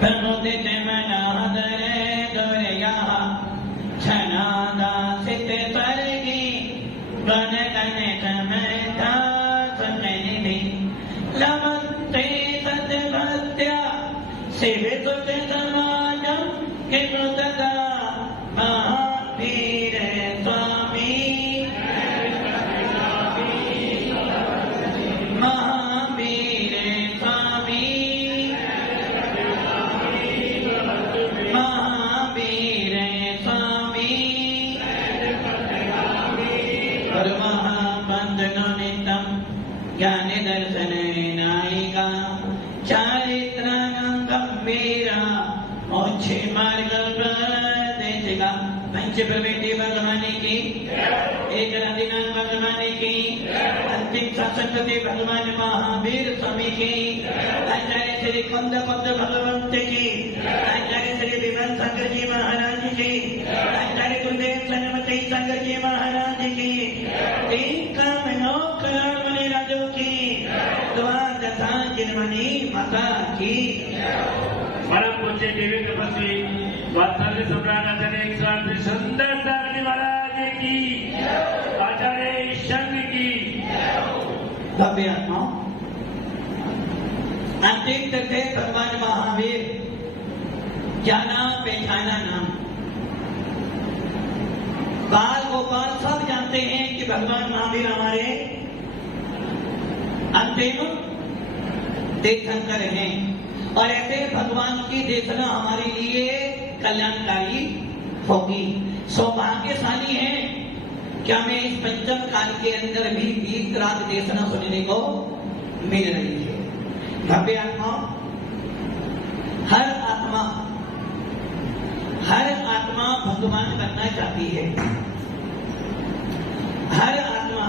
प्रमुदित मनादरे दुर्या छनादासित स्वर्गी गण गण समता सन्निधि लमन्ते सद्भक्त्या शिवसुत समाजं किमुतदा महावीर स्वामी महावीर स्वामी महावीर स्वामी परमहंसवंदनो नित्यं ज्ञान दर्शन नायिका चारित्राणां गंभीरा मोक्षे मार्ग प्रदेशिका पंच प्रवृत्ति भगवान की एक दिनांक भगवान की अंतिम शासनपति भगवान महावीर स्वामी की आचार्य श्री कुंद भगवंत की आचार्य श्री विमल शंकर जी महाराज की आचार्य गुरुदेव सन्मति शंकर जी महाराज की तीन काम 9 करोड़ मणि राजों की द्वादशा जिनमणि माता की परम पूज्य देवी तपस्वी वात्सल्य सम्राट आचार्य एक सुंदर सारणी महाराज की आचार्य संघ की भव्य आत्मा अंतिम तक भगवान महावीर जाना पहचाना नाम बाल गोपाल सब जानते हैं कि भगवान महावीर हमारे अंतिम तीर्थंकर हैं और ऐसे भगवान की देशना हमारे लिए कल्याणकारी होगी। सौभाग्यशाली है क्या हमें इस पंचम काल के अंदर भी बीत रात देशना सुनने को मिल रही है। भव्य आत्मा हर आत्मा भगवान बनना चाहती है। हर आत्मा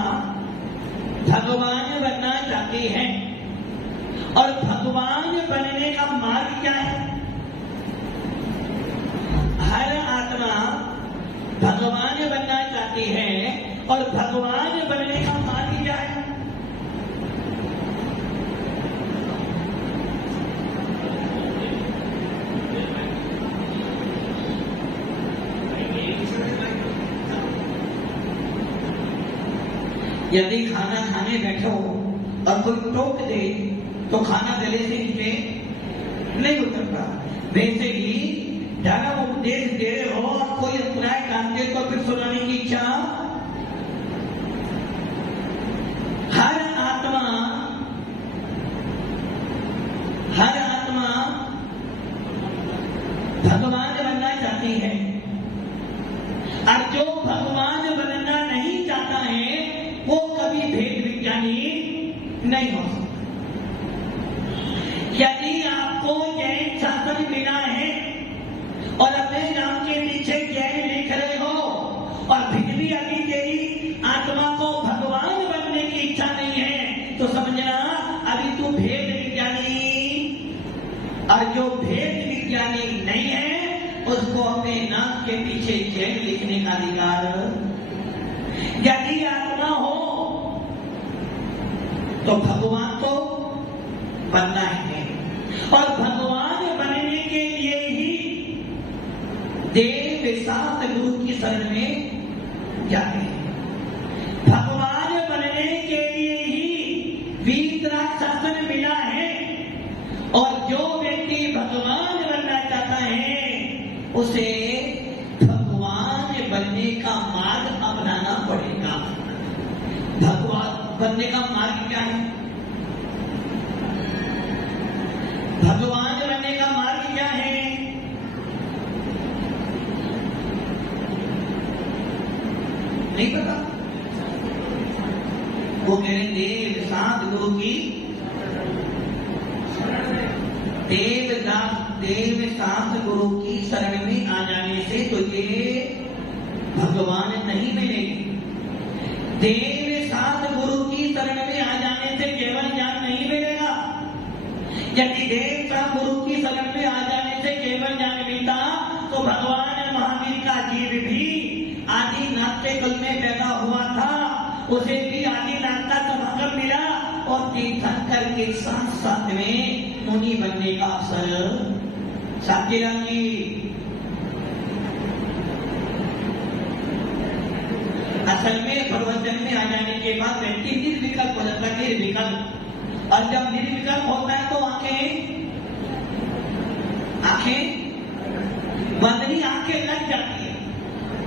भगवान बनना चाहती है और भगवान बनने का मार्ग क्या है। हर आत्मा भगवान बनना चाहती है और भगवान बनने का मार्ग क्या है। यदि खाना खाने बैठो और कोई टोक दे तो खाना गले से नीचे नहीं उतरता। वैसे ही ज्यादा उपदेश दे रहे हो और कोई अभिप्राय डालते तो फिर सुनाने की इच्छा। हर आत्मा भगवान बनना चाहती है और जो भगवान बनना नहीं चाहता है वो कभी भेद विज्ञानी नहीं हो सकता। यदि आपको जैन शासन मिला है और अपने नाम के पीछे जैन लिख रहे हो और फिर भी अभी तेरी आत्मा को भगवान बनने की इच्छा नहीं है तो समझना अभी तू भेद विज्ञानी। और जो भेद विज्ञानी नहीं है उसको अपने नाम के पीछे जैन लिखने का अधिकार। यदि आत्मा हो तो भगवान तो बनना है और भगवान बनने के लिए ही देव शास्त्र गुरु की शरण में जाते हैं। भगवान बनने के लिए ही वीतराग शासन मिला है और जो व्यक्ति भगवान बनना चाहता है उसे भगवान बनने का मार्ग अपनाना पड़ेगा। भगवान बनने का मार्ग क्या है। भगवान बनने का मार्ग क्या है। नहीं पता। वो मेरे देव सात गुरु की देव सात गुरु की शरण में आ जाने से तुझे भगवान नहीं मिलेगी। देव सात गुरु की शरण में आ जाने से केवल ज्ञान नहीं मिलेगा। यदि देव सात गुरु की शरण में आ जाने से केवल ज्ञान मिलता तो भगवान महावीर का जीव भी आदिनाथ के कुल में पैदा हुआ था, उसे भी आदिनाथ का समागम मिला और तीर्थंकर के साथ साथ में मुनि बनने का अवसर शांतिलाल जी, असल में प्रवचन में आ जाने के बाद व्यक्ति निर्विकल्प हो जाता है, निर्विकल्प। और जब निर्विकल्प होता है तो आंखें बंद नहीं, आंखें लग जाती है।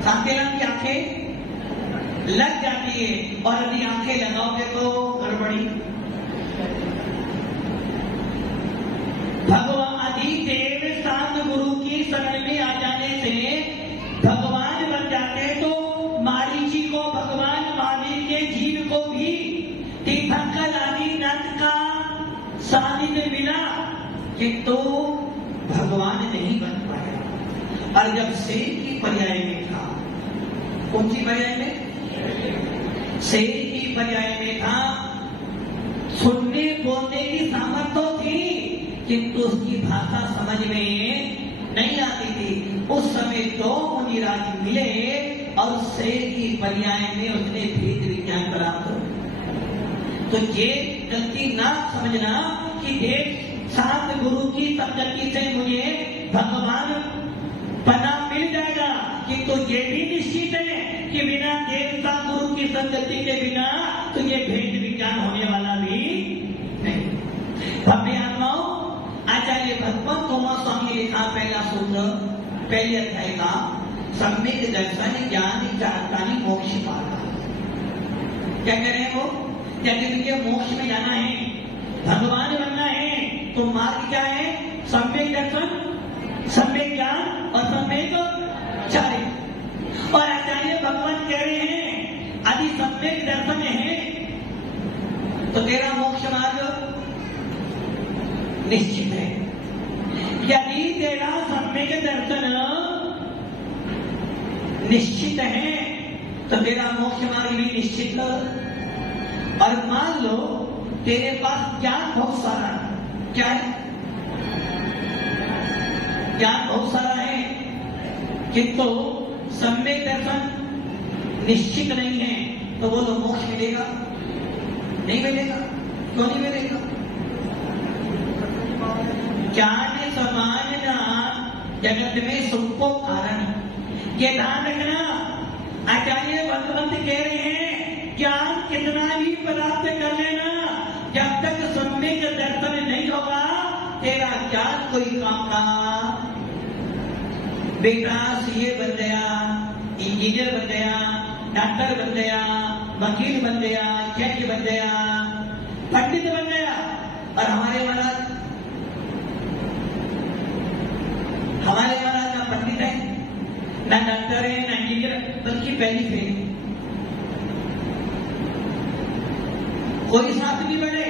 शांतिलाल की आंखें लग जाती है, और यदि आंखें लगाओगे तो गड़बड़ी। भगवान अधिदेव शांत गुरु की शरण में आ जाने से भगवान बन जाते हैं। तो मारीची को भगवान, महावीर के जीव को भी तीर्थंकर आदिनाथ का सानिध्य मिला, किंतु भगवान नहीं बन पाया। और जब शेर की पर्याय में था, कौन सी पर्याय में? शेर की पर्याय में था, सुनने बोलने की सामर्थ्य थी, किंतु उसकी भाषा समझ में नहीं आती थी। उस समय तो मुनिराज मिले और शेर की पर्याय में उसने भेद विज्ञान प्राप्त हो। तो ये गलती ना समझना कि देव शांत गुरु की संगति से मुझे भगवान पना मिल जाएगा, किंतु ये भी निश्चित है कि बिना देवता गुरु की संगति के बिना तो ये भेद विज्ञान होने वाला भी नहीं। आचार्य भगवत कुमार स्वामी लिखा पहला सूत्र, पहले अध्याय का, सम्यक दर्शन ज्ञान चारकानी मोक्ष पाता। क्या कह रहे हैं वो? क्या कहते हैं? मोक्ष में जाना है, भगवान बनना है, तो मार्ग क्या है? सम्यक दर्शन, सम्यक ज्ञान और सम्यक चारित्र। और आचार्य भगवान कह रहे हैं यदि सम्यक दर्शन है तो तेरा मोक्ष मार्ग निश्चित है। यदि तेरा सम्यक दर्शन निश्चित है तो तेरा मोक्ष मार्ग भी निश्चित लो। और मान लो तेरे पास ज्ञान बहुत सारा है, क्या है? ज्ञान बहुत सारा है, किंतु सम्यक दर्शन निश्चित नहीं है, तो बोलो मोक्ष मिलेगा? नहीं मिलेगा। क्यों नहीं मिलेगा? ज्ञान समानना जगत में सबको कारण। ये ध्यान रखना, आचार्य भगवंत कह रहे हैं ज्ञान कितना भी प्राप्त कर लेना, जब तक सम्यक दर्शन नहीं होगा तेरा ज्ञान कोई काम का। बेटा सीए बन गया, इंजीनियर बन गया, डॉक्टर बन गया, वकील बन गया, जज बन गया, पंडित बन गया, और हमारे महाराज ना पंडित है, ना डॉक्टर है, ना इंजीनियर, बल्कि पहली फेल। कोई साथ नहीं बढ़े,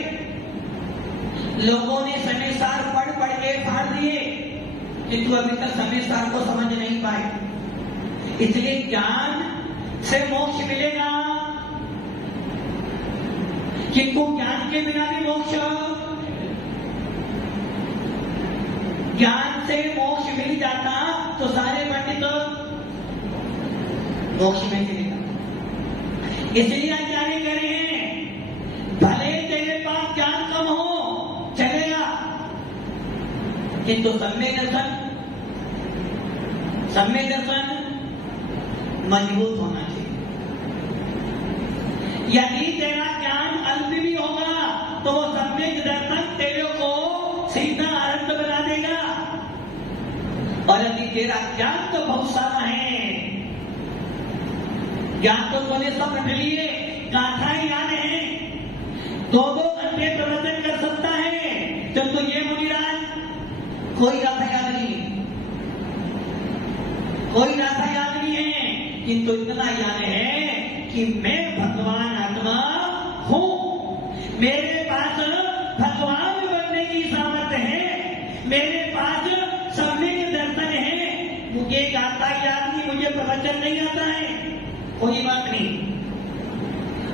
लोगों ने समय सार पढ़ के फाड़ दिए, किंतु अभी तक समय सार को समझ नहीं पाए। इसलिए ज्ञान से मोक्ष मिलेगा, किंतु ज्ञान के बिना भी मोक्ष, ज्ञान से मोक्ष मिल जाता तो सारे पंडित मोक्ष में चलेगा। इसलिए आचार्य कह रहे हैं भले तेरे पास ज्ञान कम हो चलेगा, किंतु सम्यक दर्शन मजबूत होना चाहिए। यदि तेरा ज्ञान अल्प भी होगा तो वो सम्यक दर्शन तेरे को सीधा आनंद बना देगा। और यदि तेरा ज्ञान तो बहुत सारा है, ज्ञान तो तूने सब रख लिए, गाथाएं याद है, 2-2 घंटे प्रवचन कर सकता है, तो ये मुनिराज कोई गाथा याद नहीं, कोई गाथा याद नहीं है, किंतु इतना याद है कि मैं भगवान आत्मा हूं, मेरे पास भगवान बनने की सामर्थ्य है, मेरे पास सम्यक दर्शन है, मुझे गाथा याद नहीं, मुझे प्रवचन नहीं आता है, कोई बात नहीं।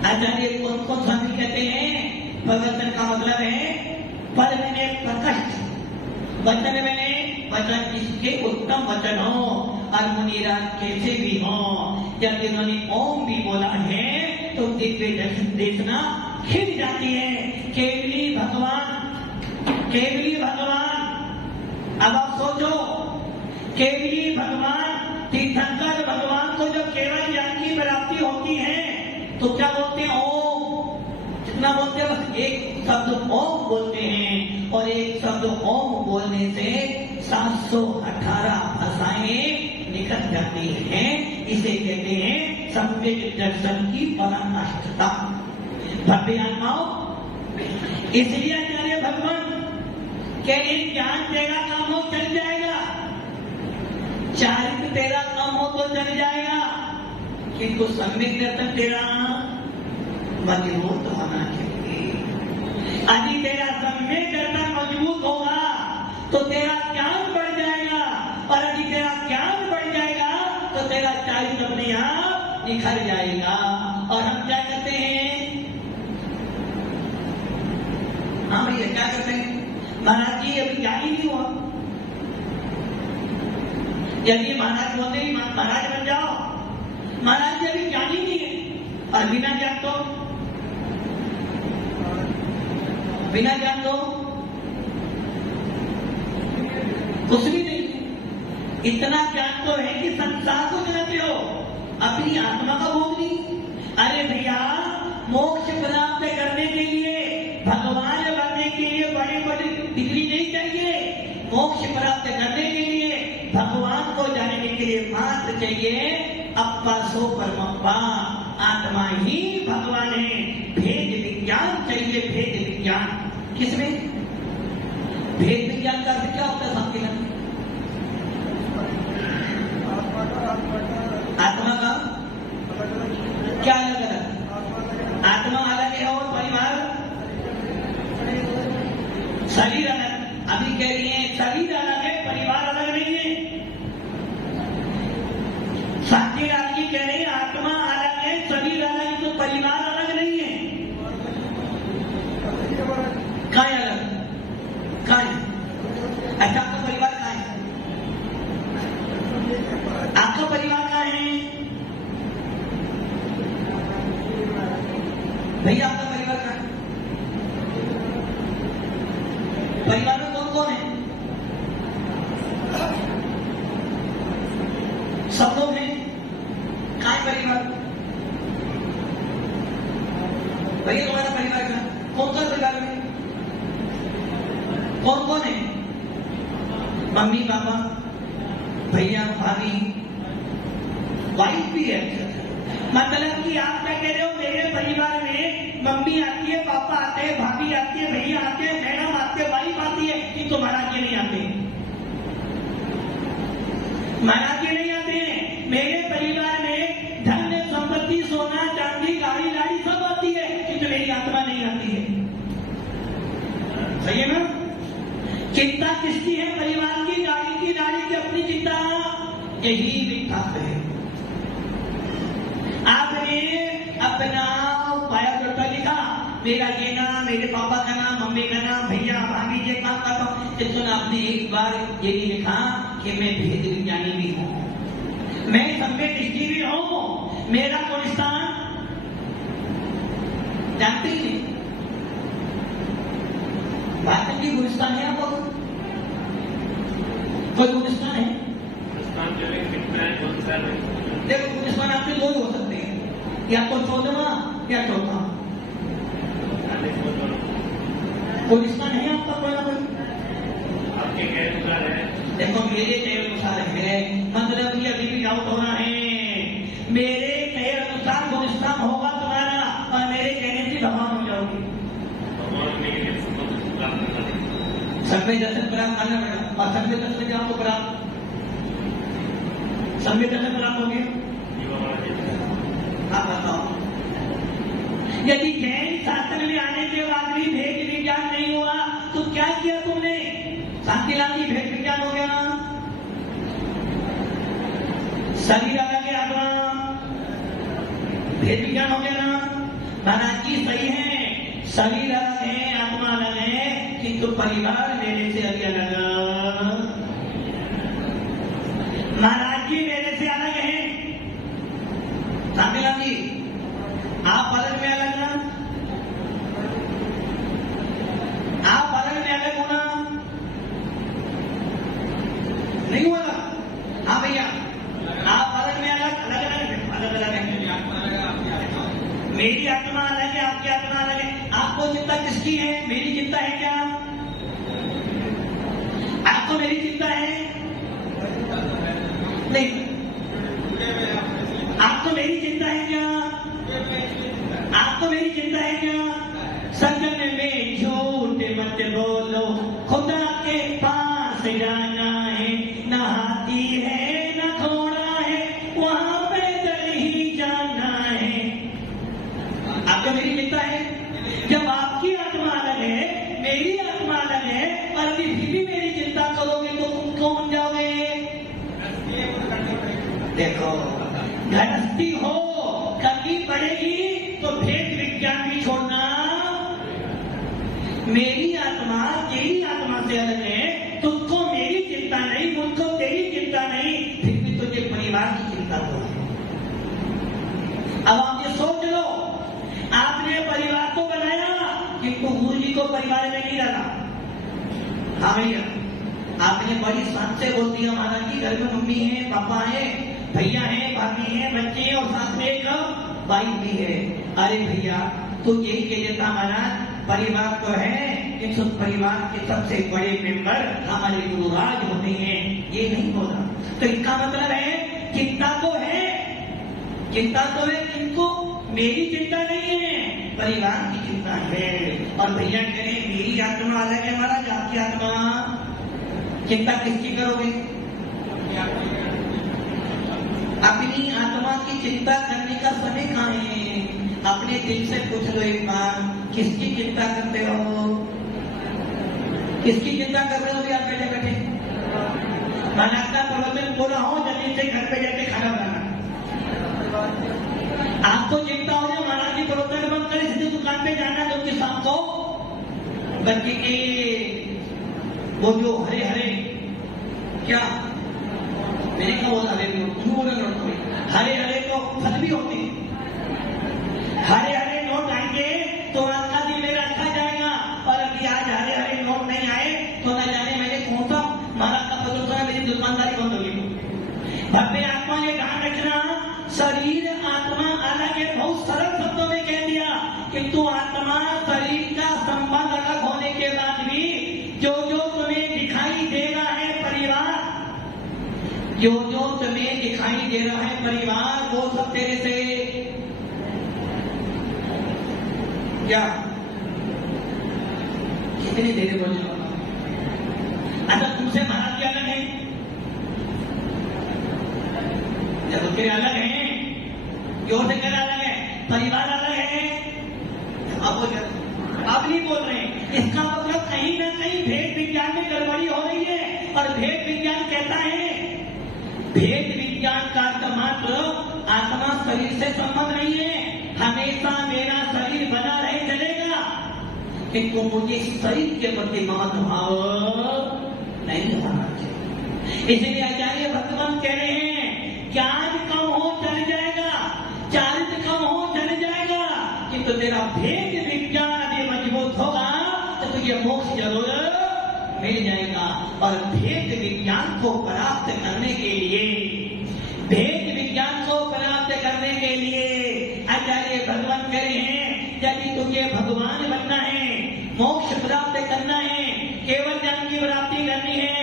आचार्य कौन स्वामी कहते हैं प्रवचन का मतलब है पद में प्रकट, वचन में वचन जिसके उत्तम वचन हो, और मुनिराज कैसे भी हो, जब इन्होंने ओम भी बोला है तो दिव्य दर्शन देखना खिल जाती है। केवली भगवान, केवली भगवान। अब आप सोचो केवली भगवान तीर्थंकर भगवान को जब केवल ज्ञान की प्राप्ति होती है तो क्या बोलते हैं? ओम। कितना बोलते हैं? बस एक शब्द ओम बोलते हैं, और एक शब्द ओम बोलने से 718 भाषाएं निकल जाती हैं। इसे कहते हैं सम्यक दर्शन की पराकाष्ठता। भव्य आत्माओं, इसलिए आचार्य भगवान के इन ज्ञान तेरा काम हो चल जाएगा, चारित्र तेरा काम हो तो चल जाएगा, किंतु सम्यक दर्शन तेरा मजबूत होना चाहिए। यदि तेरा सम्यक दर्शन मजबूत होगा तो तेरा ज्ञान बढ़ जाएगा, और यदि तेरा ज्ञान बढ़ जाएगा तो तेरा चारित्र अपने आप निखर जाएगा। और हम क्या करते हैं? हाँ भैया, क्या करते हैं? महाराज जी अभी ज्ञान ही नहीं हुआ। यदि महाराज बोलते ही महाराज बन जाओ, महाराज जी अभी ज्ञान ही नहीं है, और बिना ज्ञान तो कुछ भी नहीं। इतना ज्ञान तो है कि संसार को जानते हो, अपनी आत्मा का बोध नहीं। अरे भैया, मोक्ष प्राप्त करने के लिए, भगवान बनने के लिए बड़े बड़े डिग्री नहीं चाहिए। मोक्ष प्राप्त करने के लिए, भगवान को जानने के लिए मात्र चाहिए अप्पा सो परमप्पा, आत्मा ही भगवान है। भेद विज्ञान चाहिए, भेद विज्ञान। किसमें? भेद विज्ञान का अर्थ क्या होता है? शांति में आत्मा का क्या अलग अलग? आत्मा अलग है और परिवार, शरीर अलग। अभी कह रही है शरीर अलग है, परिवार अलग नहीं है। शांति राम जी कह रहे हैं आत्मा अलग है, शरीर अलग है, तो परिवार अलग नहीं है। कहाँ है अलग? कहाँ है? अच्छा, आपका परिवार कहाँ है? आपका परिवार कहाँ है भैया? आपका परिवार कहाँ है? परिवार में कौन कौन है? सब लोग हैं। कहाँ है परिवार? भैया तुम्हारा परिवार कहाँ? कौन कौन परिवार में? कौन कौन है? मम्मी पापा, भैया भाभी, वाइफ भी है। मतलब कि आप क्या कह रहे हो? मेरे परिवार में मम्मी आती है, पापा आते हैं, भाभी आती है, भैया आते हैं, मैडम आते हैं, वाइफ आती है, कि तो महाराज जी नहीं आते? महाराज जी नहीं आते हैं। मेरे परिवार में धन संपत्ति, सोना चांदी, गाड़ी लाड़ी सब आती है, कि तो मेरी आत्मा नहीं आती है। सही है ना? चिंता किसकी है? परिवार की, गाड़ी की, नारी की, अपनी चिंता। यही विकास है। आपने अपना बायोडाटा लिखा, मेरा ये नाम, मेरे पापा का नाम, मम्मी का नाम, भैया भाभी ये काम करता हूँ, लेकिन आपने एक बार ये नहीं लिखा कि मैं भेद विज्ञानी भी हूँ, मैं सम्यक दृष्टि भी हूँ, मेरा कोई स्थान जानते ही नहीं। बात की गुलिस्तान है आपको? कोई गुलिस्तान है? देखो, गुलिस्तान आपके दो ही हो सकते हैं, या तो 14वां या 4था। गुलिस्तान है आपका कोई ना कोई? आपके कहे अनुसार है। देखो, मेरे कहे अनुसार है, मतलब कि अभी भी डाउट होना है। मेरे कहे अनुसार गुलिस्तान होगा तुम्हारा, और मेरे कहने से भगवान हो जाओगे। सम्यक दर्शन प्राप्त करना पड़ेगा, और सम्यक दर्शन जाओ तो प्राप्त, सम्यक दर्शन प्राप्त हो गया। आप बताओ, यदि जैन शास्त्र में आने के बाद भी भेद विज्ञान नहीं हुआ तो क्या किया तुमने? शांतिलाल जी, भेद विज्ञान हो गया ना? शरीर अलग है, आत्मा, भेद विज्ञान हो गया ना? महाराज जी सही है, शरीर अलग है, आत्मा अलग है, किंतु परिवार मेरे से अलग। महाराज जी मेरे से अलग है। शांतिलाल जी, आप अलग में अलग ना? आप अलग में अलग होना नहीं हुआ? मेरी आत्मा अलग है, आपकी आत्मा अलग है। आपको चिंता किसकी है? मेरी चिंता है क्या? आपको मेरी चिंता है? नहीं। आपको मेरी चिंता है क्या? आपको मेरी चिंता है क्या? सजन में झूठ मत बोलो, खुदा के पास जाना है, न हाथी है न घोड़ा है, वहां पैदल ही जाना है। आपको मेरी चिंता है? जब आपकी आत्मा अलग है, मेरी आत्मा अलग है, और अभी फिर भी मेरी चिंता करोगे तो तुम क्यों बन जाओगे? देखो, गृहस्थी हो करनी पड़ेगी तो भेद विज्ञान भी छोड़ना। मेरी आत्मा तेरी आत्मा से अलग है, तुझको मेरी चिंता नहीं, मुझको तेरी चिंता नहीं, फिर भी तुझे परिवार की चिंता तो है। अब आप ये सोच लो, आपने परिवार को बनाया किंतु गुरु जी को परिवार में नहीं डाला। हाँ भैया, आपने बड़ी शान से बोल दिया महाराज जी घर में मम्मी है, पापा है, भैया है, भाभी है, बच्चे हैं और साथ में एक भाई भी है। अरे भैया, तो यही कह देता महाराज, परिवार तो है किंतु परिवार के सबसे बड़े मेंबर हमारे गुरुराज होते हैं, ये नहीं बोला। तो इसका मतलब है चिंता तो है, चिंता तो है, किंतु मेरी चिंता नहीं है, परिवार की चिंता है। और भैया कह रहे मेरी आत्मा अलग है महाराज, आपकी आत्मा। चिंता किसकी करोगे? अपनी आत्मा की चिंता करने का समय कहाँ है? अपने दिल से पूछ लो एक बार, किसकी चिंता करते हो? किसकी चिंता कर रहे हो भी आप बैठे बैठे? मनाता प्रवचन बोला हो, जल्दी से घर पे जाके खाना बनाना। आपको चिंता हो जाए महाराज जी प्रवचन बंद करे, सीधे दुकान पे जाना, क्योंकि शाम को बच्चे के वो जो हरे हरे क्या मैंने कहा बोला हरे हरे तो फल भी होते हैं, हरे हरे नोट आएंगे तो आपका दिल मेरा अच्छा जाएगा। और अभी आज हरे हरे नोट नहीं आए तो न जाने मैंने कौन सा महाराज का पता, मेरी दुकानदारी बंद होगी। भव्य आत्मा ये ध्यान रखना, शरीर आत्मा अलग है, बहुत सरल शब्दों में कह दिया, किंतु आत्मा शरीर का संबंध अलग होने के बाद भी जो जो तुम्हें दिखाई दे रहा है परिवार, जो जो तुम्हें दिखाई दे रहा है परिवार, वो सब तेरे से क्या कितनी देर बोल रहे हो? अच्छा, तुमसे महाराज जी अलग है, जब उसके अलग है, जोर से कहना अलग है, परिवार अलग है। अब नहीं बोल रहे, इसका मतलब कहीं ना कहीं भेद विज्ञान में गड़बड़ी हो रही है। और भेद विज्ञान कहता है, भेद विज्ञान का अर्थ मात्र आत्मा शरीर से संबंध नहीं है, हमेशा मेरा शरीर बना रहे चलेगा, किंतु मुझे शरीर के प्रति महत्व भाव नहीं होना चाहिए। इसलिए आचार्य भगवान कह रहे हैं, ज्ञान कम हो चल जाएगा, चारित्र कम हो चल जाएगा, किंतु तेरा भेद विज्ञान यदि मजबूत होगा तो तुझे मोक्ष जरूर मिल जाएगा। और भेद विज्ञान को प्राप्त करने के लिए, भेद विज्ञान को प्राप्त करने के लिए आचार्य भगवान कह रहे हैं, यदि तुझे भगवान बनना है, मोक्ष प्राप्त करना है, केवल ज्ञान की प्राप्ति करनी है,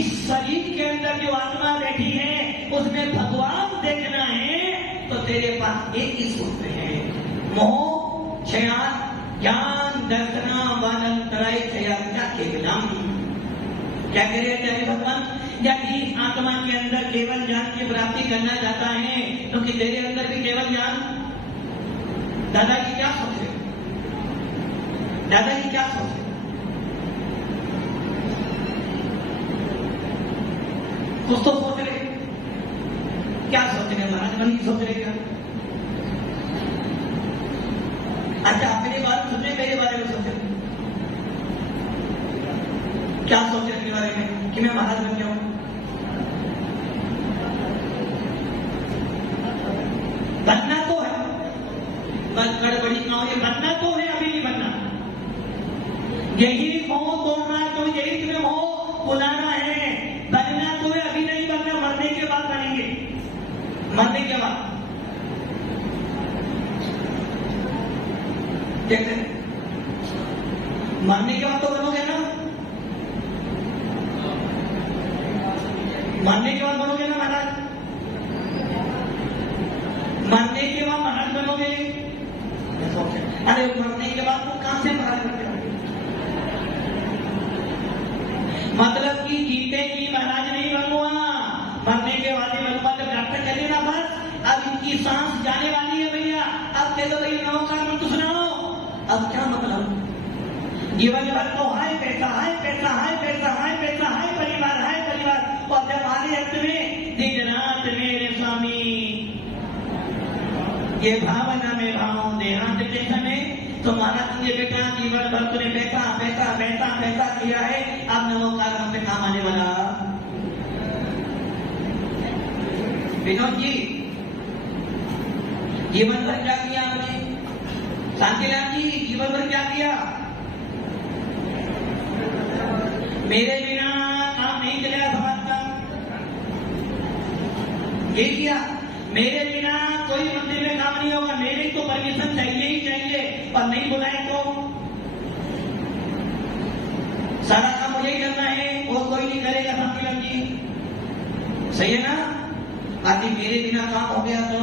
इस शरीर के अंदर जो आत्मा बैठी है उसमें भगवान देखना है, तो तेरे पास एक ही सूत्र है, मोह क्षया ज्ञान दर्शना वानंतराय क्षया केवलम। क्या कह रहे हैं भगवान? यदि आत्मा के अंदर केवल ज्ञान की प्राप्ति करना चाहता है तो कि तेरे अंदर भी केवल ज्ञान। दादाजी क्या सोच रहे? दादाजी क्या सोच रहे? कुछ तो सोच रहे, क्या सोच रहे महाराज? मन की सोच रहे क्या? अच्छा, अपने बारे में सोच रहे, मेरे बारे में सोच रहे? क्या सोच रहे अपने बारे में कि मैं महाराज बन जाऊं? बनना तो है, बस गड़बड़ी ना हो, ये बनना तो है, अभी नहीं बनना। यही मोह तोड़ना तो यही तुम्हें मोह बुलाना है, बनना तो है, अभी नहीं बनना, मरने के बाद बनेंगे, मरने के बाद। क्या करें? मरने के बाद तो बनोगे ना, मरने के बाद बनोगे ना महाराज, मरने के बाद महाराज बनोगे। अरे मरने के बाद तो कहां से महाराज बनोगे? मतलब कि जीते जी महाराज नहीं बनूंगा, मरने के बाद ही बनूंगा। जब डॉक्टर कह देना बस अब इनकी सांस जाने वाली है भैया, अब कह दो भैया नौ का मंत्र सुनाओ, अब क्या मतलब? जीवन भर तो हाय पैसा, हाय पैसा, हाय पैसा, हाय पैसा, हाय परिवार, हाय परिवार, और जब आने अंत में दिन रात मेरे स्वामी ये भावना में भाव देहांत के समय तुम्हारा तुझे बेटा जीवन भर तूने पैसा पैसा पैसा पैसा किया है, अब नमोकार हमसे काम आने वाला। विनोद जी जीवन भर क्या किया आपने? शांतिलाल जी जीवन भर क्या किया? मेरे बिना काम नहीं चलेगा समाज का, ये किया। मेरे बिना कोई मंदिर में काम नहीं होगा, मेरे को परमिशन चाहिए ही चाहिए, और नहीं बुलाए तो सारा काम मुझे ही करना है, वो कोई नहीं करेगा। शांतिलाल जी सही है ना? आदि मेरे बिना काम हो गया तो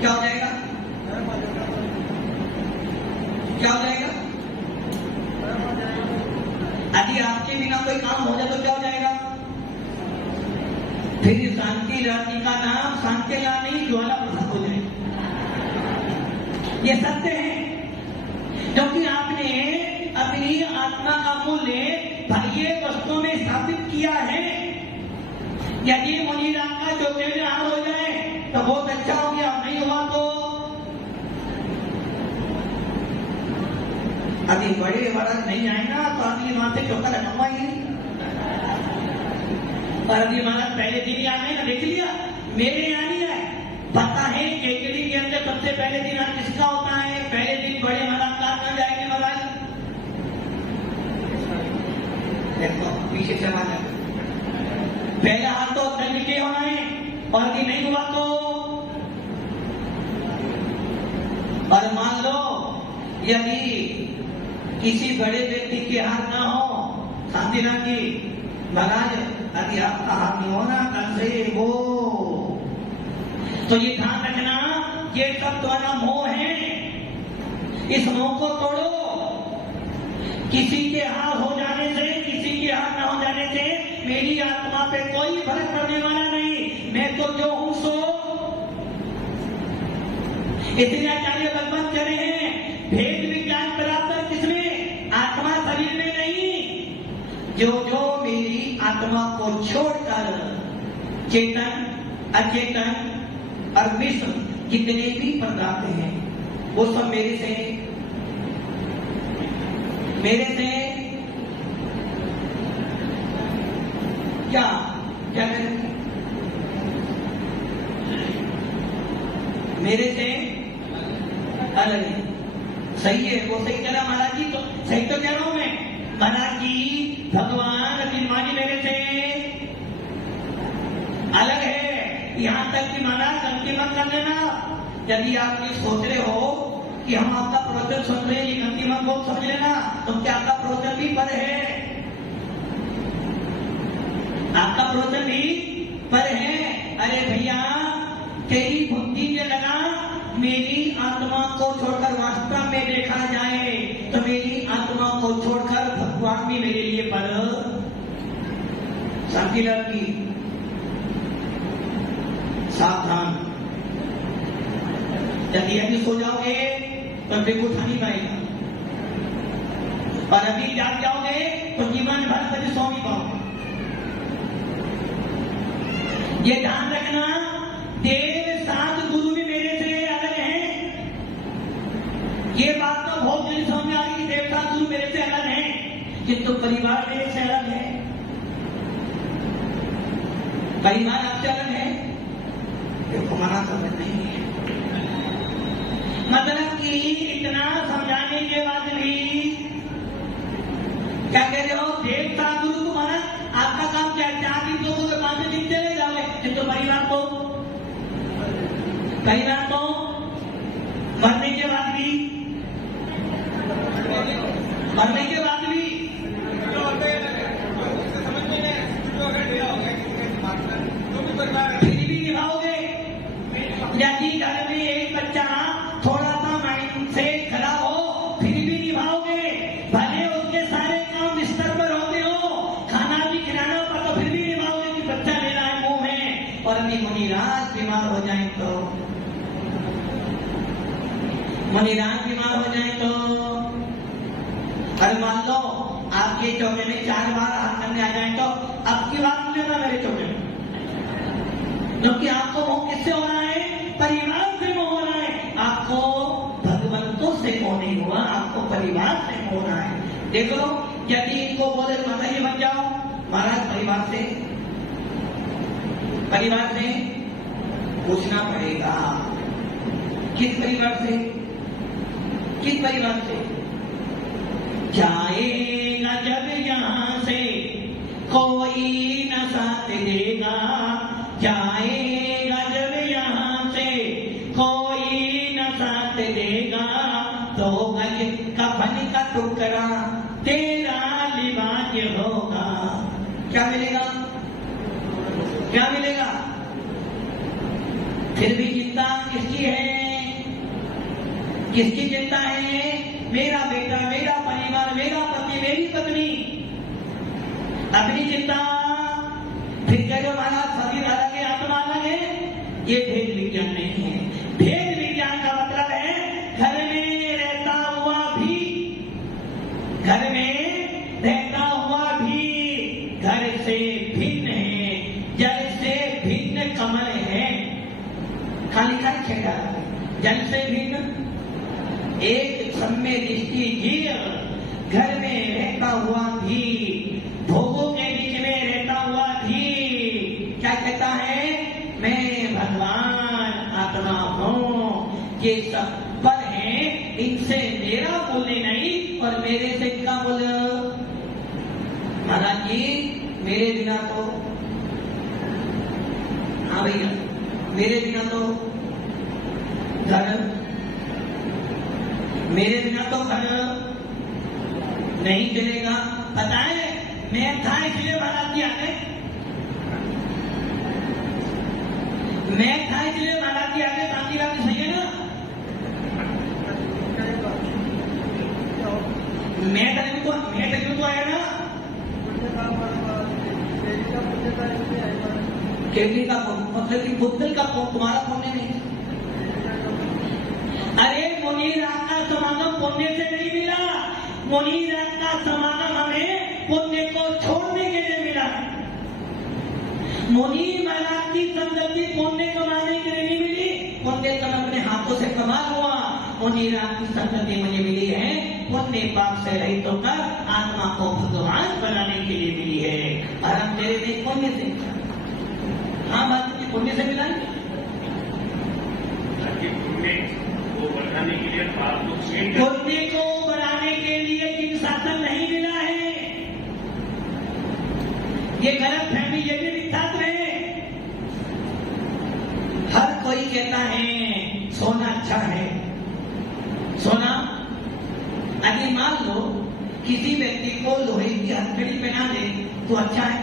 क्या हो जाएगा? क्या हो जाएगा? यदि आपके बिना कोई काम हो जाए तो क्या हो जाएगा? फिर शांति रात्रि का नाम शांतिलाल नहीं ज्वाला प्रसाद हो जाएगा। ये सत्य है, क्योंकि आपने अपनी आत्मा का मूल्य बाह्य वस्तुओं में स्थापित किया है। यदि मुनि राम का जो हार हो जाए तो बहुत अच्छा हो गया, नहीं हुआ तो अभी बड़े महाराज नहीं आएगा तो अगली माँ से चौका लगाऊंगा ही। और अभी महाराज पहले दिन ही आ गए ना, देख लिया मेरे यहाँ नहीं आए। पता है केकड़ी के अंदर सबसे पहले दिन आज किसका होता है? पहले दिन बड़े महाराज कहाँ जाएंगे महाराज? देखो पीछे से माना पहला हाथ तो दंड के होना है, और यदि नहीं हुआ तो और मान लो यदि किसी बड़े व्यक्ति के हाथ ना हो, शांतिलाल जी महाराज यदि आपका हाथ नहीं होना कल से वो, तो ये ध्यान रखना ये सब तुम्हारा मोह है, इस मोह को तोड़ो। किसी के हाथ हो जाने से, किसी के हाथ न हो जाने से मेरी आत्मा पे कोई फर्क पड़ने वाला नहीं। मैं तो जो हूं सो, इसलिए आचार्य भगवान कह रहे हैं भेद विज्ञान बराबर किसमें? आत्मा शरीर में नहीं। जो जो मेरी आत्मा को छोड़कर चेतन अचेतन और मिश्र जितने भी पदार्थ हैं वो सब मेरे से क्या क्या करेंगे? मेरे से अलग है। सही है, वो सही कह रहा महाराज जी, तो सही तो कह रहा हूं मैं महाराज जी। भगवान अभिमानी मेरे से अलग है, यहां तक कि महाराज गलती मत कर लेना। यदि आप ये सोच रहे हो कि हम आपका प्रवचन सुन रहे हैं, ये गलती मत बहुत समझ लेना, तो क्या आपका प्रवचन भी पर है? आपका प्रवचन भी पर है। अरे भैया तेरी बुद्धि में लगा मेरी आत्मा को छोड़कर वास्तव में देखा जाए तो मेरी आत्मा को छोड़कर भगवान भी मेरे लिए पर। शांतिलाल की सावधान, यदि अभी सो जाओगे तो फिर उठा नहीं पाएगा, और अभी जाग जाओगे तो जीवन भर कभी सो नहीं पाओगे। ये ध्यान रखना, देव साध गुरु भी मेरे से अलग हैं। ये बात तो बहुत जल्दी समझ में आ रही कि देव साध गुरु मेरे से अलग हैं, किंतु परिवार मेरे से अलग है। परिवार आपसे अलग है, देखो मना समझ नहीं है। मतलब कि इतना समझाने के बाद भी क्या कह रहे हो? देव साध गुरु को माना आपका काम क्या? 4 दिन तो 5 दिन चले जाओगे, किंतु परिवार तो मरने के बाद भी फिर भी निभाओगे? यदि घर में एक बच्चा थोड़ा सा माइंड से खराब हो फिर भी निभाओगे? भले उसके सारे काम बिस्तर पर होते हो, खाना भी खिलाना पर तो फिर भी निभाओगे कि बच्चा लेना है मुंह में। और अभी मुनीराज बीमार हो जाए तो अरे मान लो आपके चौके में 4 बार हाथ करने आ जाए तो अब की बात नहीं लेना मेरे चौके में, क्योंकि आपको मोह किससे हो रहा है? परिवार से मोह हो रहा है। आपको भगवंतों से मोह नहीं हुआ, आपको परिवार से मोह हो रहा है। देख लो, यदि इनको बोले माता जी बन जाओ, महाराज परिवार से पूछना पड़ेगा। किस परिवार से? जाएगा जब यहाँ से कोई न साथ देगा, जाएगा जब यहाँ से कोई न साथ देगा, तो गज कफन का टुकड़ा तेरा लिबास होगा। क्या मिलेगा? फिर भी चिंता किसकी है? किसकी चिंता है? मेरा बेटा, मेरा परिवार, मेरा पति, मेरी पत्नी। अपनी चिंता। फिर कह दो महाराज शरीर अलग है, आत्मा अलग है। ये भेद विज्ञान नहीं है। भेद विज्ञान का मतलब है घर में रहता हुआ भी घर से भिन्न है, जैसे भिन्न कमल है। खाली का छेड़ा जल से भिन्न एक सम्य दृष्टि जीव घर में रहता हुआ भी, भोगों के बीच में रहता हुआ भी क्या कहता है? मैं भगवान आत्मा हूँ। ये सब पर है, इनसे मेरा बोले नहीं और मेरे से क्या बोले? महाराज जी मेरे बिना तो, हाँ भैया, मेरे बिना तो घर नहीं चलेगा। पता है मैं था इसलिए महाराज जी आगे, शांति बात सही है ना? मैं तक को आया ना? केवली का मतलब कि बुद्धल का तुम्हारा पुण्य नहीं। अरे मुनीराज का समागम पुण्य से नहीं मिला, मुनीराज का समागम हमें पुण्य को छोड़ने के लिए मिला। मुनि महाराज की संगति पुण्य कमाने के लिए नहीं मिली, पुण्य तो अपने हाथों से कमा हुआ। मुनीराज की संगति मुझे मिली है पुण्य पाप से रहित होकर आत्मा को भगवान बनाने के लिए मिली है। और हम तेरे देश पुण्य से, हाँ बात पुण्य से मिला है। पुण्य को बढ़ाने के लिए किन शासन नहीं मिला है। ये गलत फहमी, ये भी मिथ्यात्व है। हर कोई कहता है सोना अच्छा है। सोना, अभी मान लो किसी व्यक्ति को लोहे की हथकड़ी पहना दे तो अच्छा है,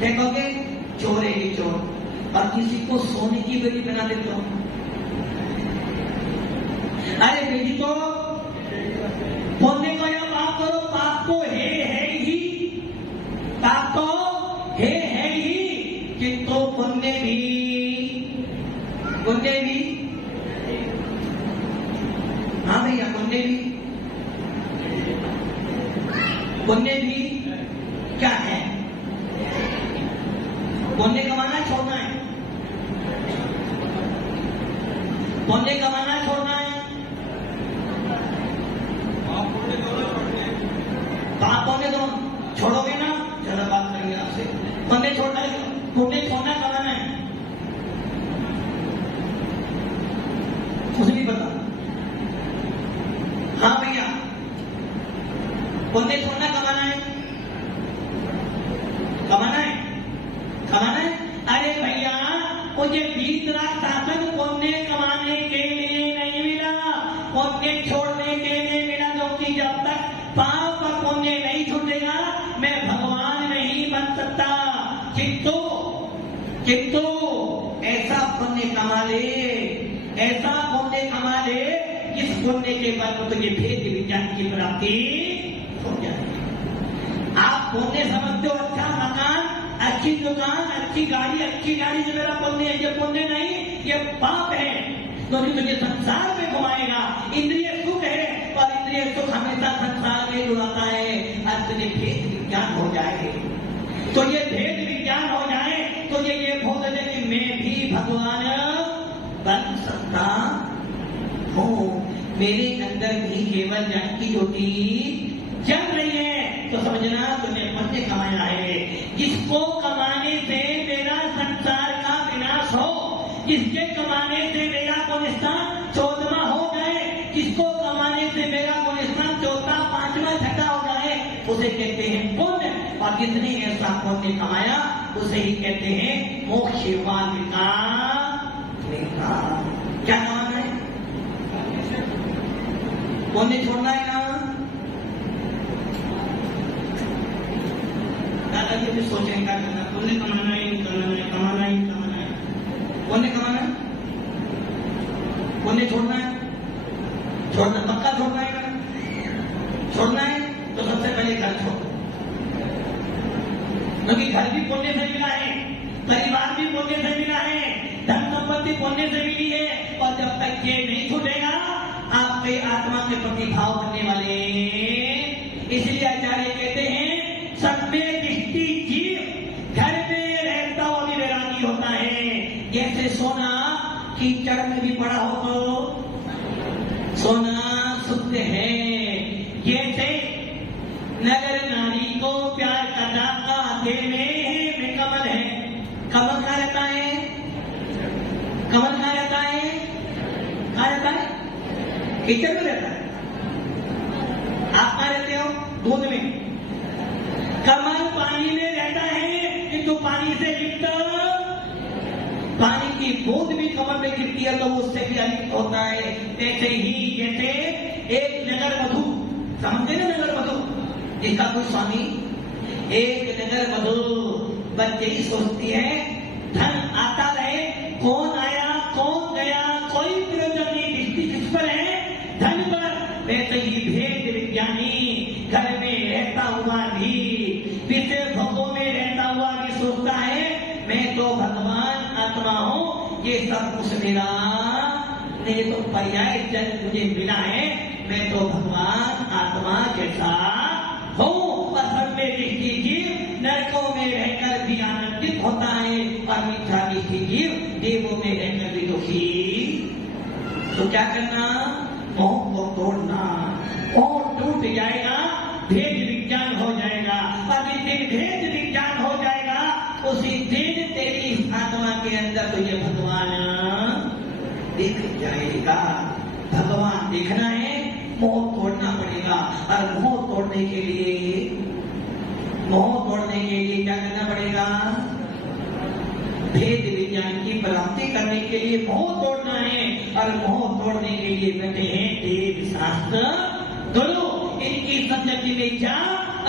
देखोगे चोर है ये चोर। और किसी को सोने की बेटी बना दे तो, अरे बेटी तो पुण्य को या पाप करो, पाप तो है ही, पाप तो है ही, किंतु पुण्य भी हाँ भैया पुण्य भी क्या है? पुण्य कमाना छोड़ना है, पुण्य कमाना छोड़ना है। पाप पुण्य दोनों छोड़ोगे ना, जरा बात करेंगे आपसे। पुण्य छोड़ना है, पुण्य छोड़ना कमाना है, मुझे नहीं पता। हाँ भैया पुण्य छोड़ना कमाना है, कमाना है। अरे भैया मुझे 20 लाख शासन पुण्य कमाने के लिए किंतु ऐसा पुण्य कमा ले, ऐसा पुण्य कमा ले जिस पुण्य के बल पर तुझे भेद विज्ञान की प्राप्ति हो जाए। आप पुण्य समझते हो अच्छा मकान, अच्छी दुकान, अच्छी गाड़ी जो मेरा पुण्य है, ये पुण्य नहीं, ये पाप है। तो तुझे संसार में घुमाएगा। इंद्रिय सुख है और इंद्रिय सुख हमेशा संसार में जुड़ाता है। अंत में भेद विज्ञान हो जाए, तो ये भेद विज्ञान हो जाए तो ये बोध है कि मैं भी भगवान बन सकता हूँ। मेरे अंदर भी केवल ज्ञान की ज्योति जल रही है। तो समझना तुमने पुण्य कमाया है, जिसको कमाने से मेरा संसार का विनाश हो, जिसके कमाने से मेरा गुणस्थान 14वां हो जाए, जिसको कमाने से मेरा गुणस्थान 4था, 5वां, 6वां हो जाए, उसे कहते हैं पुण्य। और जिसने ऐसा पुण्य कमाया उसे ही कहते हैं मोक्षवान का। क्या कमाना है? पुण्य छोड़ना है ना? दादाजी भी सोचें क्या करना, पुण्य कमाना ही कमाना है, कमाना ही कमाना है, पुण्य कमाना है, पुण्य छोड़ना है, छोड़ना पक्का छोड़ना है ना? छोड़ना है तो सबसे पहले घर छोड़ो, क्योंकि घर भी पुण्य से मिला है, परिवार भी पुण्य से मिला है, धन संपत्ति पुण्य से मिली है। और जब तक ये नहीं छूटेगा आपके आत्मा के प्रति भाव बनने वाले। इसलिए आचार्य कहते हैं सत्य दृष्टि जीव घर में रहता हुआ भी वैरागी होता है। जैसे सोना कीचड़ में भी पड़ा हो तो सोना शुद्ध है। जैसे नगर नारी को प्यार का दाता दिल में कमल है। कमल कहाँ रहता है? कमल कहाँ रहता है? कहाँ रहता है? कीचड़ में रहता है। आप कहाँ रहते हो? दूध में। कमल पानी में रहता है, किंतु पानी से लिप्त, पानी की बूंद भी कमल में गिरती है तो उससे भी अलिप्त होता है। ऐसे ही जैसे एक नगर वधू, समझते ना नगर वधू, जिसका कोई स्वामी, एक नगर वधू बच्चे ही सोचती है धन आता रहे, कौन आया कौन गया कोई प्रयोजन नहीं, दृष्टि किस पर है? धन पर। वैसे ही भेद विज्ञानी घर में रहता हुआ भी, विषय भोगों में रहता हुआ भी सोचता है मैं तो भगवान आत्मा हूँ, ये सब कुछ मेरा नहीं, तो पर्याय जन्म मुझे मिला है, मैं तो भगवान आत्मा जैसा हूँ। और सब में दृष्टि जीव नरकों में रहकर भी आनंदित होता है और मीठा दृष्टि जीव देवों में रहकर भी दुखी। तो क्या करना? मोह को तोड़ना। मोह टूट जाएगा, भेद विज्ञान हो जाएगा। और जिस दिन भेद विज्ञान हो जाएगा उसी दिन तेरी आत्मा के अंदर तुझे भगवान दिख जाएगा। भगवान दिखना है, मोह तोड़ना पड़ेगा। और मोह तोड़ने के लिए क्या करना पड़ेगा? भेद विज्ञान की प्राप्ति करने के लिए मोह तोड़ना है। और मोह तोड़ने के लिए बैठे हैं देव शास्त्र गुरु। इनकी संगति में जा,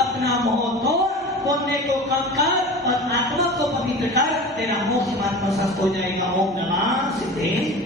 अपना मोह तोड़, पुण्य को कम कर और आत्मा को पवित्र कर, तेरा मोक्ष मार्ग प्रशस्त हो जाएगा। ओम नमः सिद्धेश्वराय।